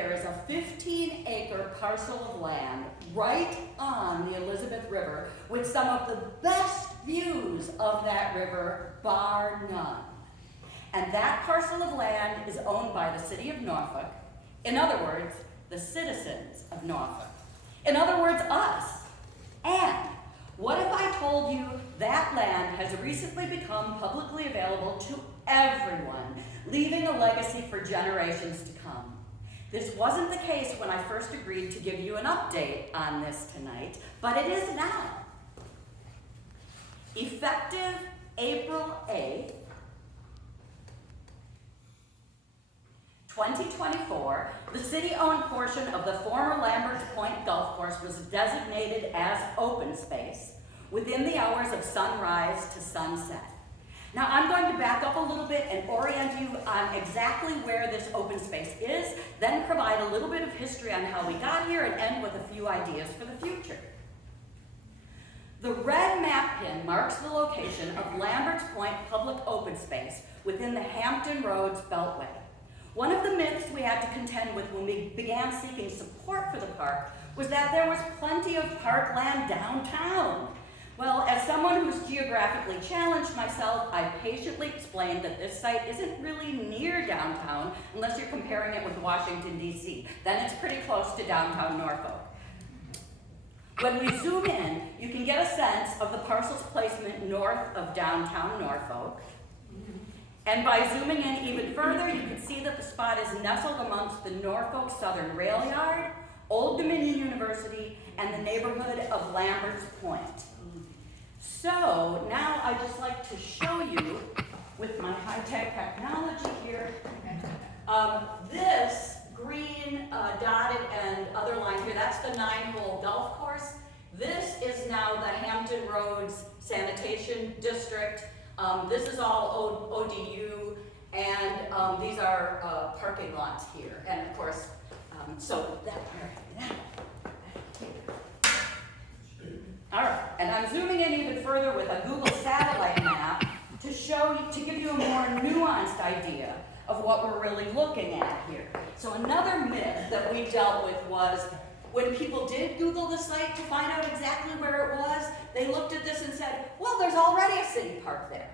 there is a 15-acre parcel of land right on the Elizabeth River with some of the best views of that river, bar none. And that parcel of land is owned by the city of Norfolk. In other words, the citizens of Norfolk. In other words, us. And what if I told you that land has recently become publicly available to everyone, leaving a legacy for generations to come? This wasn't the case when I first agreed to give you an update on this tonight, but it is now. Effective April 8th, 2024, the city-owned portion of the former Lamberts Point Golf Course was designated as open space within the hours of sunrise to sunset. Now I'm going to back up a little bit and orient you on exactly where this open space is, then provide a little bit of history on how we got here and end with a few ideas for the future. The red map pin marks the location of Lamberts Point Public Open Space within the Hampton Roads Beltway. One of the myths we had to contend with when we began seeking support for the park was that there was plenty of parkland downtown. Well, as someone who's geographically challenged myself, I patiently explained that this site isn't really near downtown unless you're comparing it with Washington, D.C. Then it's pretty close to downtown Norfolk. When we zoom in, you can get a sense of the parcel's placement north of downtown Norfolk. And by zooming in even further, you can see that the spot is nestled amongst the Norfolk Southern Rail Yard, Old Dominion University, and the neighborhood of Lamberts Point. So now I'd just like to show you, with my high-tech technology here, this green dotted and other line here, that's the 9-hole golf course. This is now the Hampton Roads Sanitation District. This is all ODU, and these are parking lots here. And of course, so that, all right, and I'm zooming in even further with a Google satellite map to give you a more nuanced idea of what we're really looking at here. So another myth that we dealt with was when people did Google the site to find out exactly where it was, they looked at this and said, well, there's already a city park there.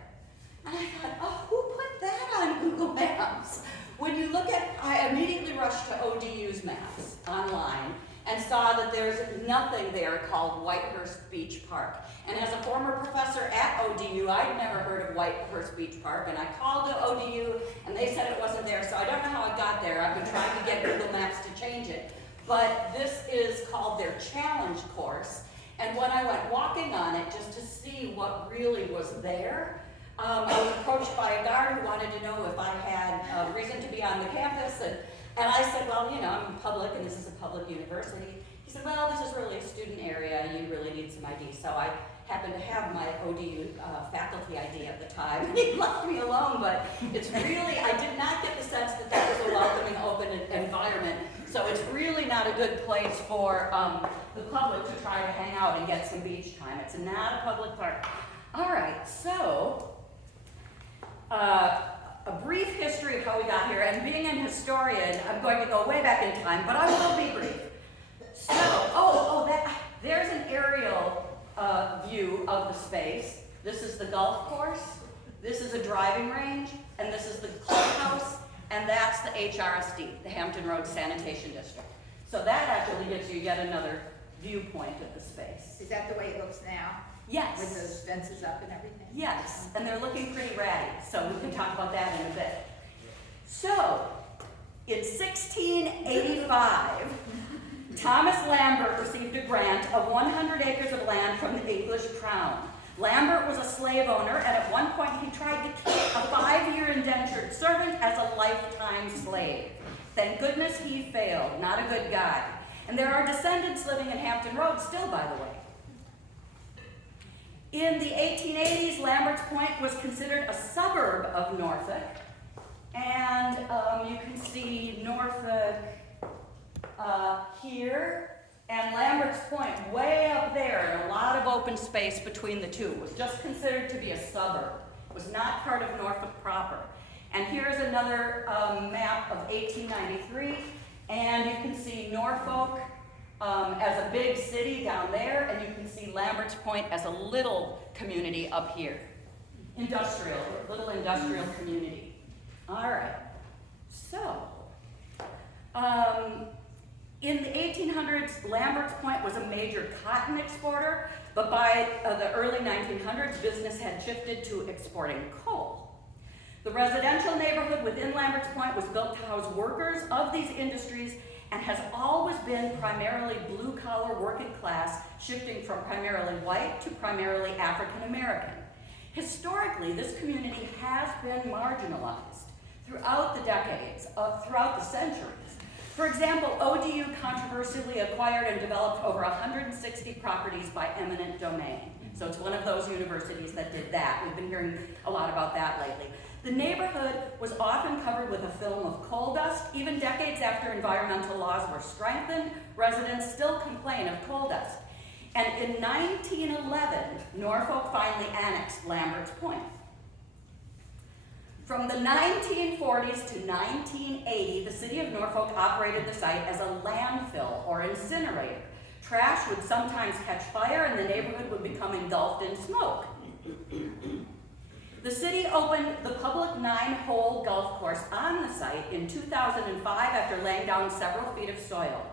And I thought, oh, who put that on Google Maps? When you look at, I immediately rushed to ODU's maps online and saw that there's nothing there called Whitehurst Beach Park. And as a former professor at ODU, I'd never heard of Whitehurst Beach Park, and I called to ODU, and they said it wasn't there, so I don't know how I got there. I've been trying to get Google Maps to change it. But this is called their challenge course, and when I went walking on it just to see what really was there, I was approached by a guard who wanted to know if I had a reason to be on the campus, and I said, well, you know, I'm public and this is a public university. He said, well, this is really a student area, you really need some ID. So I happened to have my ODU faculty ID at the time. He left me alone, but it's really, I did not get the sense that that was a welcoming, open environment. So it's really not a good place for the public to try to hang out and get some beach time. It's not a public park. All right, so a brief history of how we got here, and being an historian, I'm going to go way back in time, but I will be brief. So, there's an aerial view of the space. This is the golf course, this is a driving range, and this is the clubhouse, and that's the HRSD, the Hampton Roads Sanitation District. So that actually gives you yet another viewpoint of the space. Is that the way it looks now? Yes. With those fences up and everything? Yes, and they're looking pretty ratty, so we can talk about that in a bit. So, in 1685, Thomas Lambert received a grant of 100 acres of land from the English crown. Lambert was a slave owner, and at one point he tried to keep a 5-year indentured servant as a lifetime slave. Thank goodness he failed, not a good guy. And there are descendants living in Hampton Roads still, by the way. In the 1880s, Lamberts Point was considered a suburb of Norfolk, and you can see Norfolk here, and Lamberts Point way up there, and a lot of open space between the two. It was just considered to be a suburb. It was not part of Norfolk proper. And here's another map of 1893. And you can see Norfolk as a big city down there, and you can see Lambert's Point as a little community up here. Industrial, little industrial community. All right, so, in the 1800s, Lambert's Point was a major cotton exporter, but by the early 1900s, business had shifted to exporting coal. The residential neighborhood within Lambert's Point was built to house workers of these industries and has always been primarily blue-collar working class, shifting from primarily white to primarily African American. Historically, this community has been marginalized throughout the decades, throughout the centuries. For example, ODU controversially acquired and developed over 160 properties by eminent domain. So it's one of those universities that did that. We've been hearing a lot about that lately. The neighborhood was often covered with a film of coal dust. Even decades after environmental laws were strengthened, residents still complain of coal dust. And in 1911, Norfolk finally annexed Lambert's Point. From the 1940s to 1980, the city of Norfolk operated the site as a landfill or incinerator. Trash would sometimes catch fire and the neighborhood would become engulfed in smoke. The city opened the public 9-hole golf course on the site in 2005 after laying down several feet of soil.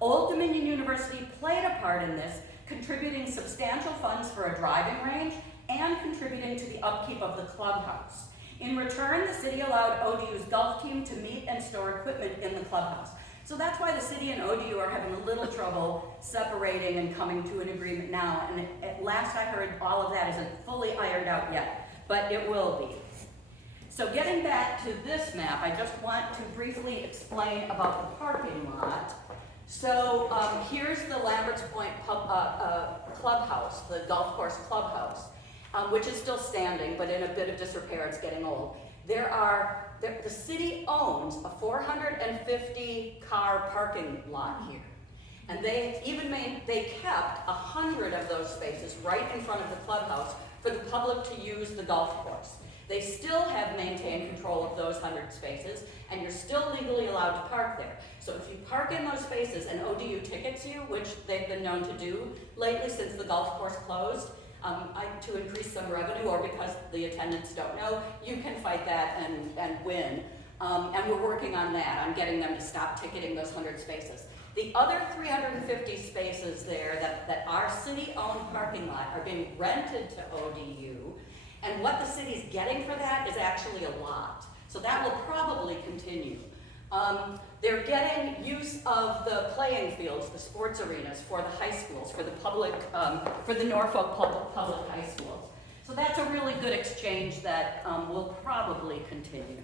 Old Dominion University played a part in this, contributing substantial funds for a driving range and contributing to the upkeep of the clubhouse. In return, the city allowed ODU's golf team to meet and store equipment in the clubhouse. So that's why the city and ODU are having a little trouble separating and coming to an agreement now. And at last I heard, all of that isn't fully ironed out yet, but it will be. So getting back to this map, I just want to briefly explain about the parking lot. So here's the Lambert's Point clubhouse, the golf course clubhouse, which is still standing, but in a bit of disrepair. It's getting old. The city owns a 450 car parking lot here. And they kept 100 of those spaces right in front of the clubhouse for the public to use the golf course. They still have maintained control of those 100 spaces, and you're still legally allowed to park there. So if you park in those spaces and ODU tickets you, which they've been known to do lately since the golf course closed, to increase some revenue, or because the attendants don't know, you can fight that and win. And we're working on that, on getting them to stop ticketing those 100 spaces. The other 350 spaces there that are city-owned parking lot are being rented to ODU, and what the city's getting for that is actually a lot. So that will probably continue. They're getting use of the playing fields, the sports arenas for the high schools, for the public, for the Norfolk public high schools. So that's a really good exchange that will probably continue.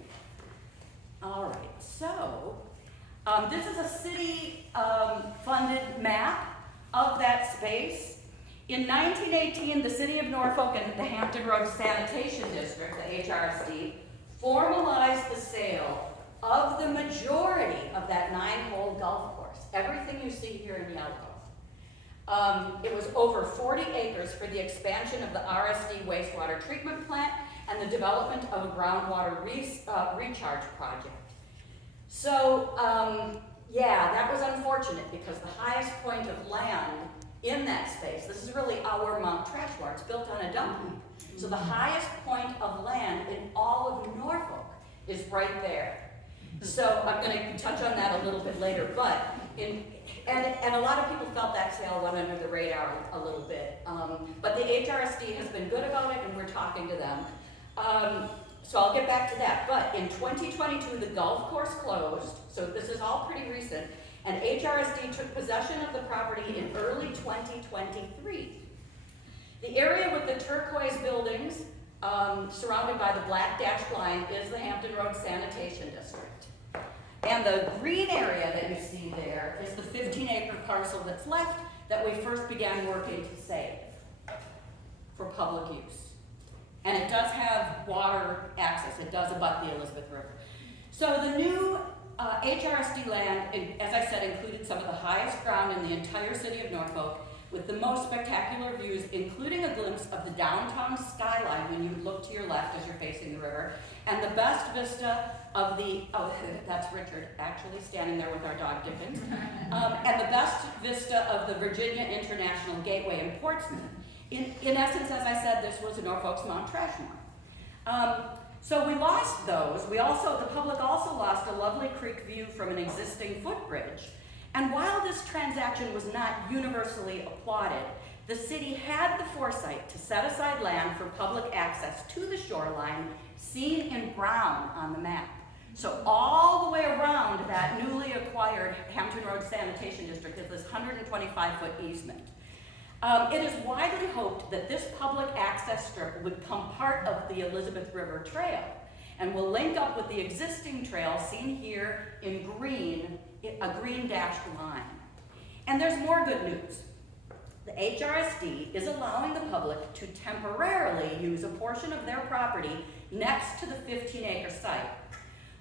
All right, so this is a city-funded map of that space. In 1918, the City of Norfolk and the Hampton Roads Sanitation District, the HRSD, formalized the sale of the majority of that 9-hole golf course. Everything you see here in yellow. It was over 40 acres for the expansion of the RSD wastewater treatment plant and the development of a groundwater recharge project. So, yeah, that was unfortunate because the highest point of land in that space, this is really our Mount Trashmore, it's built on a dump heap. So the highest point of land in all of Norfolk is right there. So I'm going to touch on that a little bit later, but and a lot of people felt that sale went under the radar a little bit. But the HRSD has been good about it, and we're talking to them. So I'll get back to that. But in 2022, the golf course closed. So this is all pretty recent. And HRSD took possession of the property in early 2023. The area with the turquoise buildings, surrounded by the black dashed line, is the Hampton Roads Sanitation District. And the green area that you see there is the 15-acre parcel that's left that we first began working to save for public use. And it does have water access. It does abut the Elizabeth River. So the new HRSD land, as I said, included some of the highest ground in the entire city of Norfolk, with the most spectacular views, including a glimpse of the downtown skyline when you look to your left as you're facing the river, and the best vista of the, oh, that's Richard actually standing there with our dog Dickens, and the best vista of the Virginia International Gateway in Portsmouth. In essence, as I said, this was Norfolk's Mount Trashmore. So we lost those. The public also lost a lovely creek view from an existing footbridge. And while this transaction was not universally applauded, the city had the foresight to set aside land for public access to the shoreline, seen in brown on the map. So all the way around that newly acquired Hampton Road Sanitation District is this 125-foot easement. It is widely hoped that this public access strip would become part of the Elizabeth River Trail and will link up with the existing trail seen here in green, a green dashed line. And there's more good news. The HRSD is allowing the public to temporarily use a portion of their property next to the 15-acre site.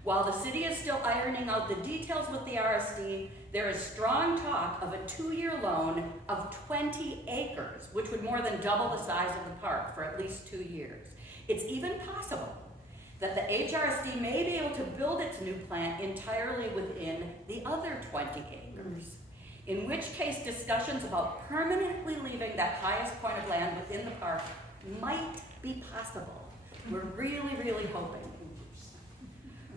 While the city is still ironing out the details with the RSD, there is strong talk of a 2-year loan of 20 acres, which would more than double the size of the park for at least 2 years. It's even possible that the HRSD may be able to build its new plant entirely within the other 20 acres, in which case discussions about permanently leaving that highest point of land within the park might be possible. We're really, really hoping.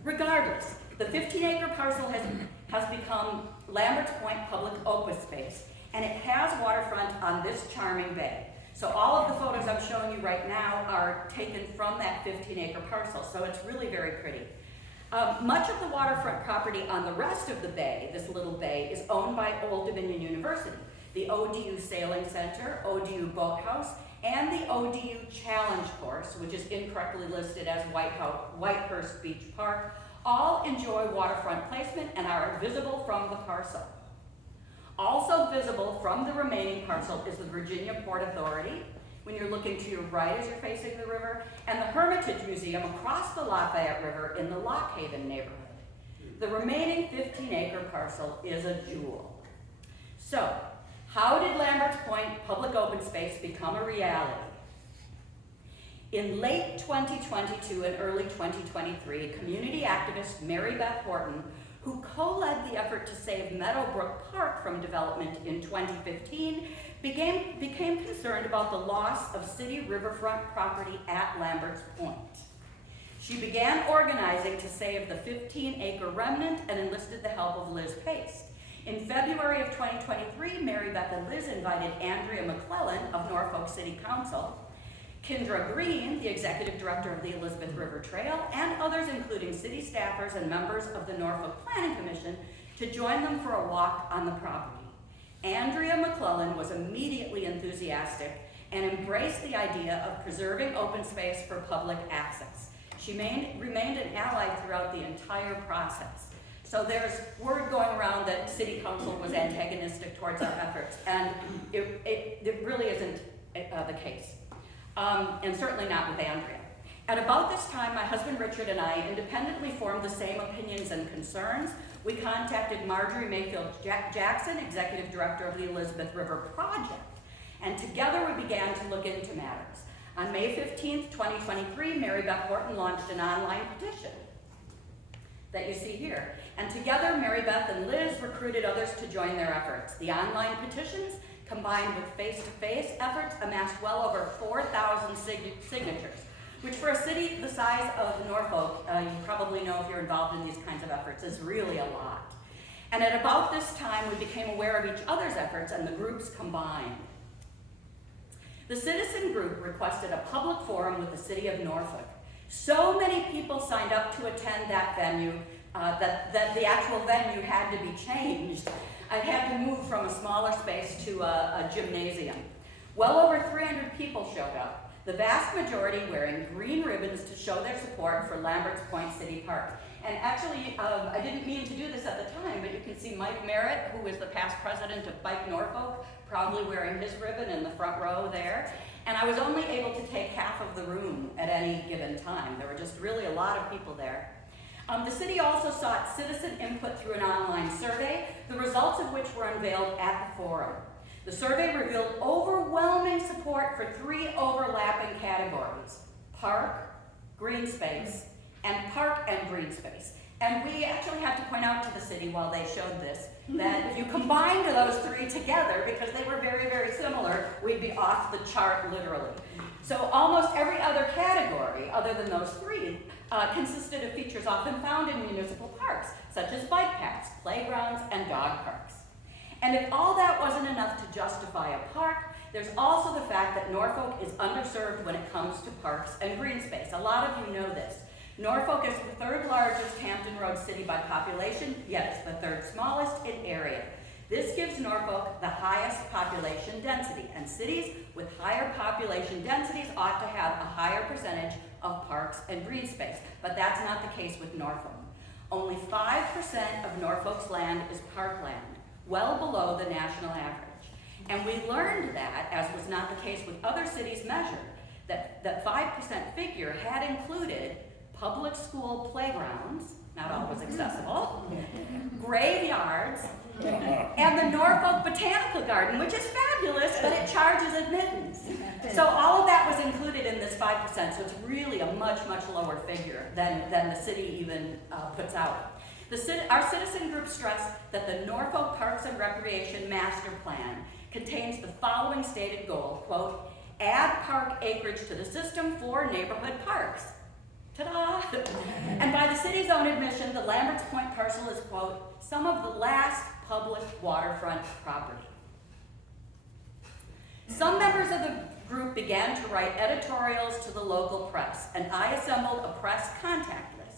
Regardless, the 15-acre parcel has become Lambert's Point public open space, and it has waterfront on this charming bay. So all of the photos I'm showing you right now are taken from that 15-acre parcel, so it's really very pretty. Much of the waterfront property on the rest of the bay, this little bay, is owned by Old Dominion University, the ODU Sailing Center, ODU Boathouse, and the ODU Challenge Course, which is incorrectly listed as Whitehurst Beach Park, all enjoy waterfront placement and are visible from the parcel. Also visible from the remaining parcel is the Virginia Port Authority, when you're looking to your right as you're facing the river, and the Hermitage Museum across the Lafayette River in the Lock Haven neighborhood. The remaining 15-acre parcel is a jewel. So, how did Lambert's Point public open space become a reality? In late 2022 and early 2023, community activist Mary Beth Horton, who co-led the effort to save Meadowbrook Park from development in 2015, became concerned about the loss of city riverfront property at Lambert's Point. She began organizing to save the 15-acre remnant and enlisted the help of Liz Paste. In February of 2023, Mary Beth and Liz invited Andrea McClellan of Norfolk City Council, Kendra Green, the executive director of the Elizabeth River Trail, and others including city staffers and members of the Norfolk Planning Commission to join them for a walk on the property. Andrea McClellan was immediately enthusiastic and embraced the idea of preserving open space for public access. She remained an ally throughout the entire process. So there's word going around that City Council was antagonistic towards our efforts, and it really isn't the case. And certainly not with Andrea. At about this time, my husband Richard and I independently formed the same opinions and concerns. We contacted Marjorie Mayfield Jackson, executive director of the Elizabeth River Project, and together we began to look into matters. On May 15th, 2023, Mary Beth Horton launched an online petition that you see here. And together, Mary Beth and Liz recruited others to join their efforts. The online petitions, combined with face-to-face efforts, amassed well over 4,000 signatures, which for a city the size of Norfolk, you probably know if you're involved in these kinds of efforts, is really a lot. And at about this time, we became aware of each other's efforts and the groups combined. The citizen group requested a public forum with the city of Norfolk. So many people signed up to attend that venue that the actual venue had to be changed. I had to move from a smaller space to a gymnasium. Well over 300 people showed up, the vast majority wearing green ribbons to show their support for Lambert's Point City Park. And actually, I didn't mean to do this at the time, but you can see Mike Merritt, who is the past president of Bike Norfolk, proudly wearing his ribbon in the front row there. And I was only able to take half of the room at any given time. There were just really a lot of people there. The city also sought citizen input through an online survey, the results of which were unveiled at the forum. The survey revealed overwhelming support for 3 overlapping categories: park, green space, and park and green space. And we actually had to point out to the city while they showed this, that if you combined those three together, because they were very, very similar, we'd be off the chart literally. So almost every other category, other than those three, consisted of features often found in municipal parks, such as bike paths, playgrounds, and dog parks. And if all that wasn't enough to justify a park, there's also the fact that Norfolk is underserved when it comes to parks and green space. A lot of you know this. Norfolk is the third largest Hampton Roads city by population, yet it's the third smallest in area. This gives Norfolk the highest population density, and cities with higher population densities ought to have a higher percentage of parks and green space, but that's not the case with Norfolk. Only 5% of Norfolk's land is parkland, well below the national average. And we learned that, as was not the case with other cities measured, that 5% figure had included public school playgrounds, not always accessible, graveyards, and the Norfolk Botanical Garden, which is fabulous, but it charges admittance. So all of that was included in this 5%, so it's really a much, much lower figure than the city even puts out. Our citizen group stressed that the Norfolk Parks and Recreation Master Plan contains the following stated goal, quote, add park acreage to the system for neighborhood parks. Ta-da! And by the city's own admission, the Lamberts Point parcel is, quote, some of the last public waterfront property. Some members of the group began to write editorials to the local press, and I assembled a press contact list.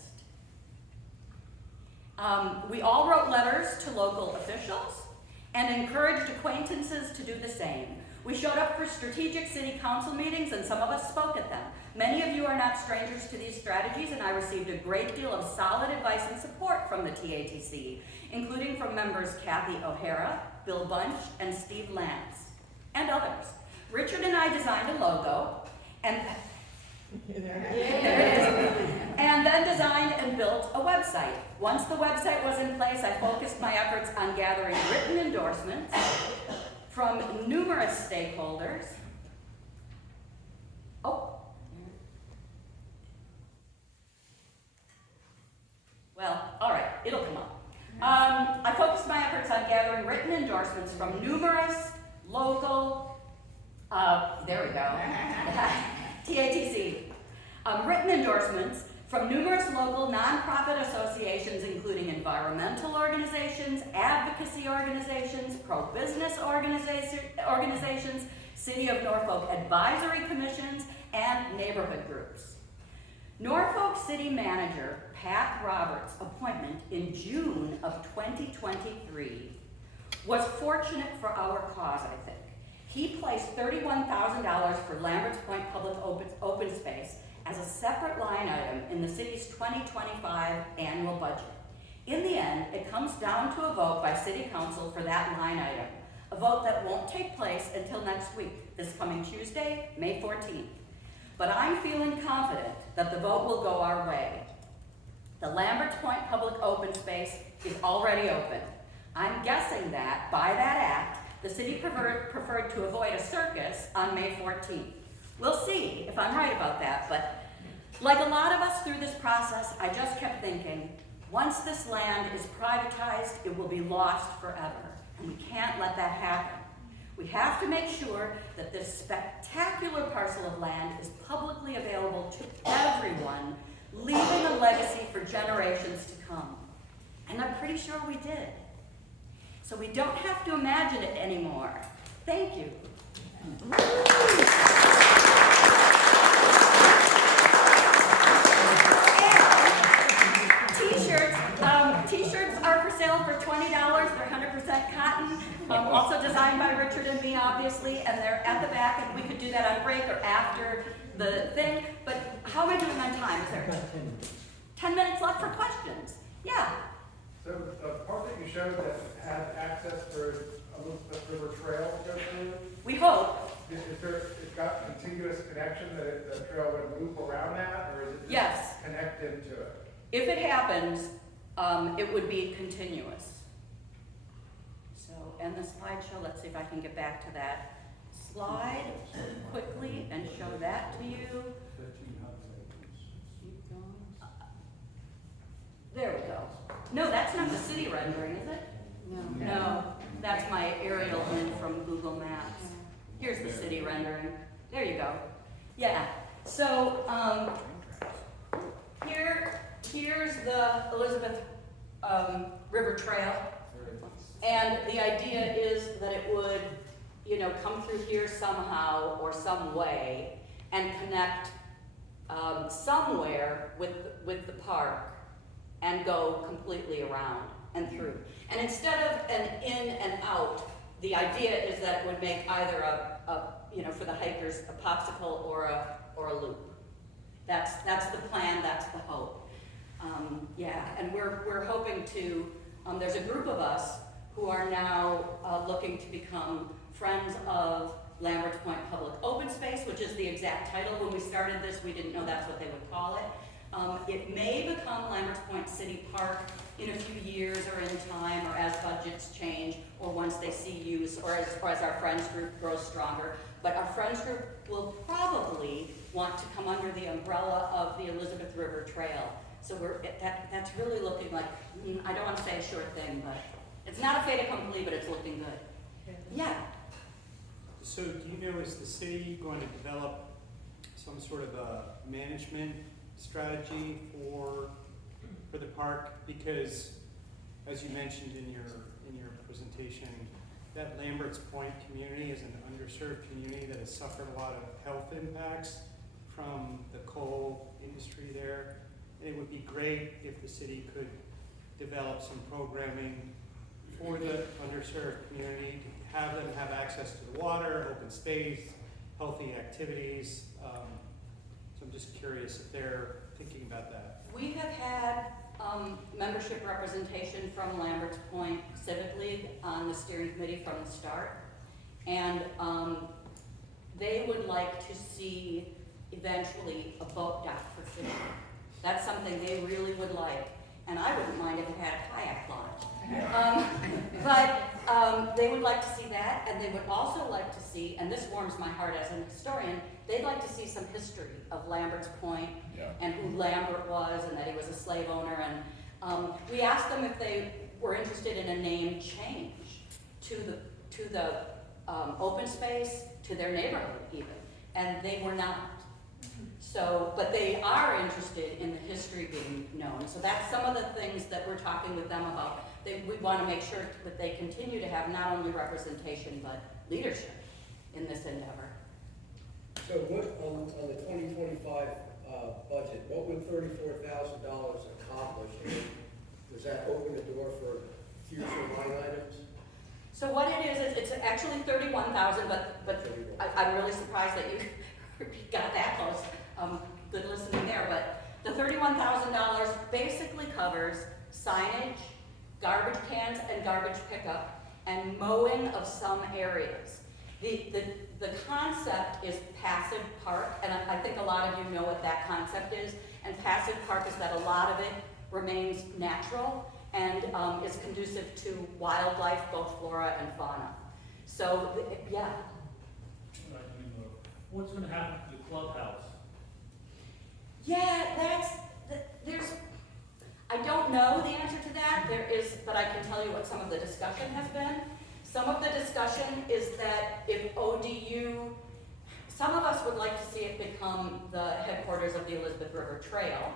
We all wrote letters to local officials and encouraged acquaintances to do the same. We showed up for strategic city council meetings, and some of us spoke at them. Many of you are not strangers to these strategies, and I received a great deal of solid advice and support from the TATC, including from members Kathy O'Hara, Bill Bunch, and Steve Lance, and others. Richard and I designed a logo, and and then designed and built a website. Once the website was in place, I focused my efforts on gathering written endorsements from numerous stakeholders. Well, all right, it'll come up. I focused my efforts on gathering written endorsements from numerous local, there we go, TATC. Written endorsements from numerous local nonprofit associations, including environmental organizations, advocacy organizations, pro-business organizations, City of Norfolk advisory commissions, and neighborhood groups. Norfolk City Manager Pat Roberts' appointment in June of 2023 was fortunate for our cause, I think. He placed $31,000 for Lamberts Point Public Open Space as a separate line item in the city's 2025 annual budget. In the end, it comes down to a vote by City Council for that line item, a vote that won't take place until next week, this coming Tuesday, May 14th. But I'm feeling confident that the vote will go our way. The Lamberts Point Public Open Space is already open. I'm guessing that, by that act, the city preferred to avoid a circus on May 14th. We'll see if I'm right about that, but like a lot of us through this process, I just kept thinking, once this land is privatized, it will be lost forever, and we can't let that happen. We have to make sure that this spectacular parcel of land is publicly available to everyone, leaving a legacy for generations to come. And I'm pretty sure we did. So we don't have to imagine it anymore. Thank you. T-shirts are for sale for $20. They're 100% cotton. Also designed by Richard and me, obviously, and they're at the back, and we could do that on break or after the thing. But how am I doing on time? Is there 10 minutes left for questions? Yeah. So the part that you showed that had access for Elizabeth River Trail to go through? We hope. It's got contiguous connection that the trail would loop around that, or is it just Yes. connect into it? If it happens, it would be continuous. So, and the slideshow, let's see if I can get back to that slide quickly and show that to you. Keep going. There we go. No, that's not the city rendering, is it? No, that's my aerial in from Google Maps. Here's the city rendering. There you go. Yeah, so, here's the Elizabeth, River Trail. And the idea is that it would, you know, come through here somehow or some way and connect, somewhere with the park and go completely around and through. And instead of an in and out, the idea is that it would make either a you know, for the hikers, a popsicle or a loop. That's the plan, that's the hope. Yeah, and we're hoping to, there's a group of us who are now looking to become friends of Lambert's Point Public Open Space, which is the exact title. When we started this, we didn't know that's what they would call it. It may become Lambert's Point City Park in a few years or in time, or as budgets change, or once they see use, or as our friends group grows stronger. But our friends group will probably want to come under the umbrella of the Elizabeth River Trail. So that's really looking like, I don't want to say a sure thing, but it's not a fait accompli, but it's looking good. Yeah. So do you know, is the city going to develop some sort of a management strategy for the park? Because as you mentioned in your presentation, that Lambert's Point community is an underserved community that has suffered a lot of health impacts from the coal industry there. And it would be great if the city could develop some programming for the underserved community, to have them have access to the water, open space, healthy activities. So I'm just curious if they're thinking about that. We have had membership representation from Lambert's Point Civic League on the steering committee from the start. And they would like to see eventually a boat dock for fishing. That's something they really would like. And I wouldn't mind if it had a kayak launch. But they would like to see that, and they would also like to see, and this warms my heart as an historian, they'd like to see some history of Lambert's Point and who Lambert was, and that he was a slave owner. And we asked them if they were interested in a name change to the open space, to their neighborhood even, and they were not. So, but they are interested in the history being known. So that's some of the things that we're talking with them about. We want to make sure that they continue to have not only representation, but leadership in this endeavor. So what, on the 2025 budget, what would $34,000 accomplish? And does that open the door for future line items? So what it is it's actually 31,000, but I'm really surprised that you got that close. Good listening there, but the $31,000 basically covers signage, garbage cans and garbage pickup, and mowing of some areas. The concept is passive park, and I think a lot of you know what that concept is. And passive park is that a lot of it remains natural and is conducive to wildlife, both flora and fauna. So, yeah. What's going to happen to the clubhouse? Yeah, I don't know the answer to that. But I can tell you what some of the discussion has been. Some of the discussion is that if ODU, some of us would like to see it become the headquarters of the Elizabeth River Trail.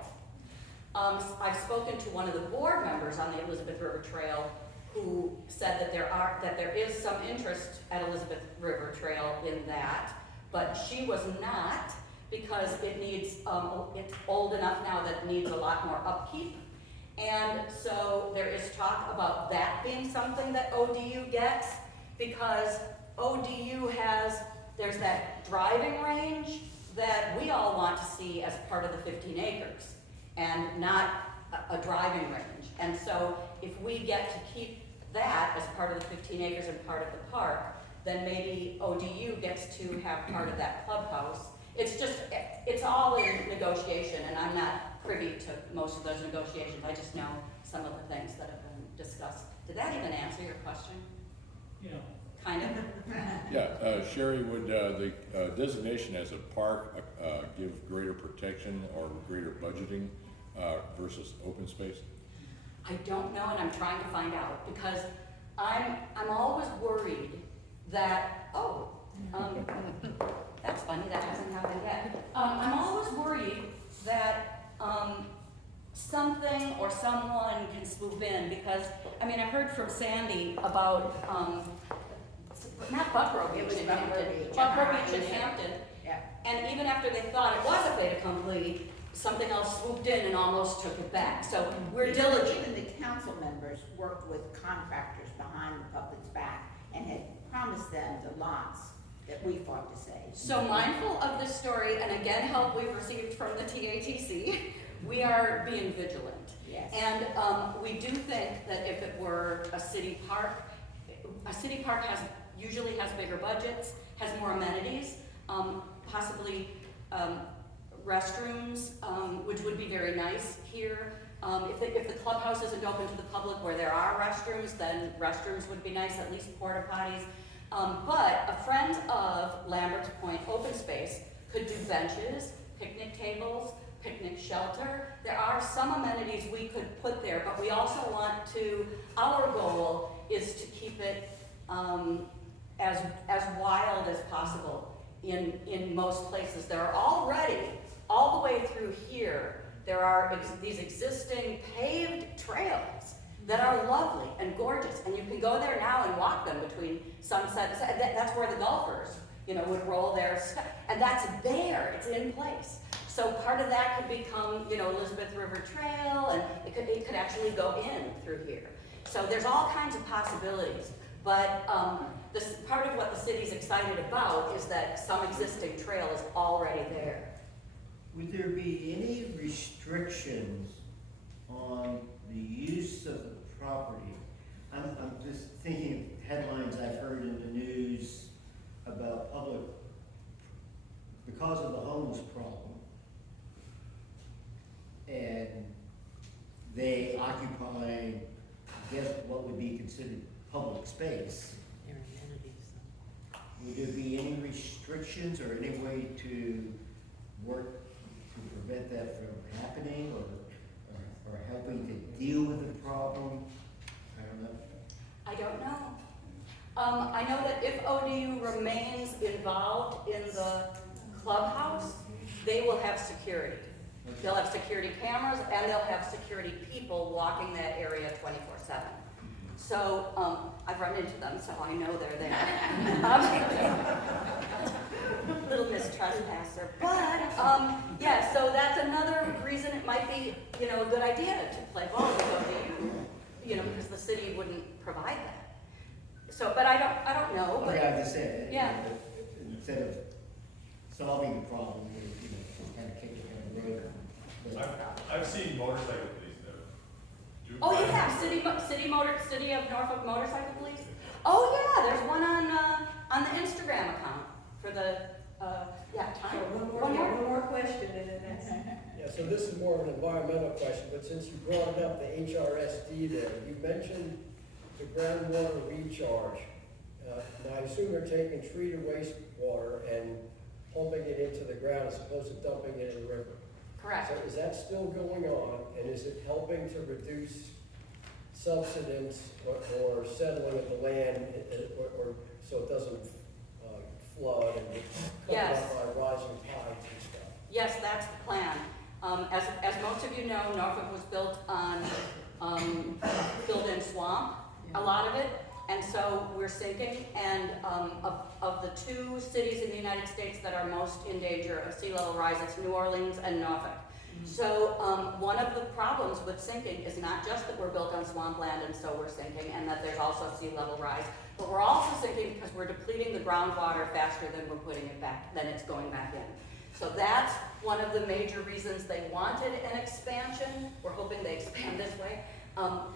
I've spoken to one of the board members on the Elizabeth River Trail who said that there is some interest at Elizabeth River Trail in that, but she was not, because it needs, it's old enough now that it needs a lot more upkeep. And so there is talk about that being something that ODU gets, because ODU there's that driving range that we all want to see as part of the 15 acres and not a driving range. And so if we get to keep that as part of the 15 acres and part of the park, then maybe ODU gets to have part of that clubhouse. It's all in negotiation, and I'm not privy to most of those negotiations. I just know some of the things that have been discussed. Did that even answer your question? Yeah. Kind of? Yeah, Sherry, would the designation as a park give greater protection or greater budgeting versus open space? I don't know, and I'm trying to find out, because I'm always worried that, that's funny, that hasn't happened yet. I'm always worried that, something or someone can swoop in, because, I mean, I heard from Sandy about, not Buckrow It Beach was in Buckrow Hampton, Beach. Buckrow Beach in Hampton. Yeah. And even after they thought it was a fait accompli, something else swooped in and almost took it back. So we're diligent. Even the council members worked with contractors behind the public's back and had promised them the lots that we fought to save. So mindful of this story, and again, help we've received from the TATC, we are being vigilant. Yes. And we do think that if it were a city park usually has bigger budgets, has more amenities, possibly restrooms, which would be very nice here. If the clubhouse isn't open to the public where there are restrooms, then restrooms would be nice, at least porta potties. But a friend of Lambert's Point Open Space could do benches, picnic tables, picnic shelter. There are some amenities we could put there, but we also want to, our goal is to keep it as wild as possible in most places. There are already, all the way through here, there are these existing paved trails that are lovely and gorgeous, and you can go there now and walk them between sunset. That's where the golfers, would roll their stuff, and that's there. It's in place. So part of that could become, Elizabeth River Trail, and it could actually go in through here. So there's all kinds of possibilities, but this part of what the city's excited about is that some existing trail is already there. Would there be any restrictions on the use of the property? I'm just thinking of headlines I've heard in the news about public, because of the homeless problem, and they occupy, I guess, what would be considered public space. Would there be any restrictions or any way to work to prevent that from happening, or helping to deal with the problem? I don't know. I don't know. I know that if ODU remains involved in the clubhouse, they will have security. They'll have security cameras, and they'll have security people walking that area 24/7. So I've run into them, so I know they're there. Little Miss Trespasser. But yeah, so that's another reason it might be, a good idea to play ball with ODU, because the city wouldn't provide that. So, but I don't know. But Okay, I just said, yeah. Instead of solving the problem, kind of kick it down the road. But I've seen motorcycle police though. Oh, you have City of Norfolk Motorcycle Police? Oh yeah, there's one on the Instagram account for the time. One more question and then that's. Yeah, so this is more of an environmental question, but since you brought up the HRSD there, you mentioned the groundwater recharge. Now I assume they're taking treated wastewater and pumping it into the ground as opposed to dumping it in the river. Correct. So is that still going on, and is it helping to reduce subsidence or settling of the land, or so it doesn't flood and get cut Yes. off by rising tides and stuff? Yes, that's the plan. As most of you know, Norfolk was built on filled-in swamp, a lot of it, and so we're sinking. And of the two cities in the United States that are most in danger of sea level rise, it's New Orleans and Norfolk. So one of the problems with sinking is not just that we're built on swampland and so we're sinking, and that there's also sea level rise, but we're also sinking because we're depleting the groundwater faster than we're putting it back, than it's going back in. So that's one of the major reasons they wanted an expansion. We're hoping they expand this way.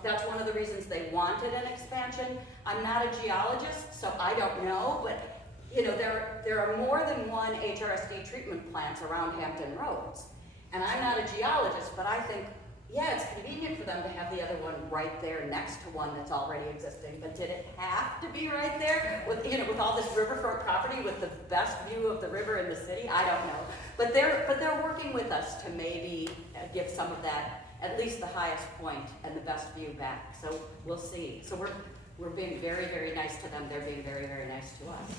That's one of the reasons they wanted an expansion. I'm not a geologist, so I don't know, but there are more than one HRSD treatment plants around Hampton Roads. And I'm not a geologist, but I think, yeah, it's convenient for them to have the other one right there next to one that's already existing. But did it have to be right there with all this riverfront property with the best view of the river in the city? I don't know. But they're working with us to maybe give some of that at least the highest point and the best view back. So we'll see. So we're being very, very nice to them. They're being very, very nice to us.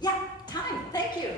Yeah, time. Thank you.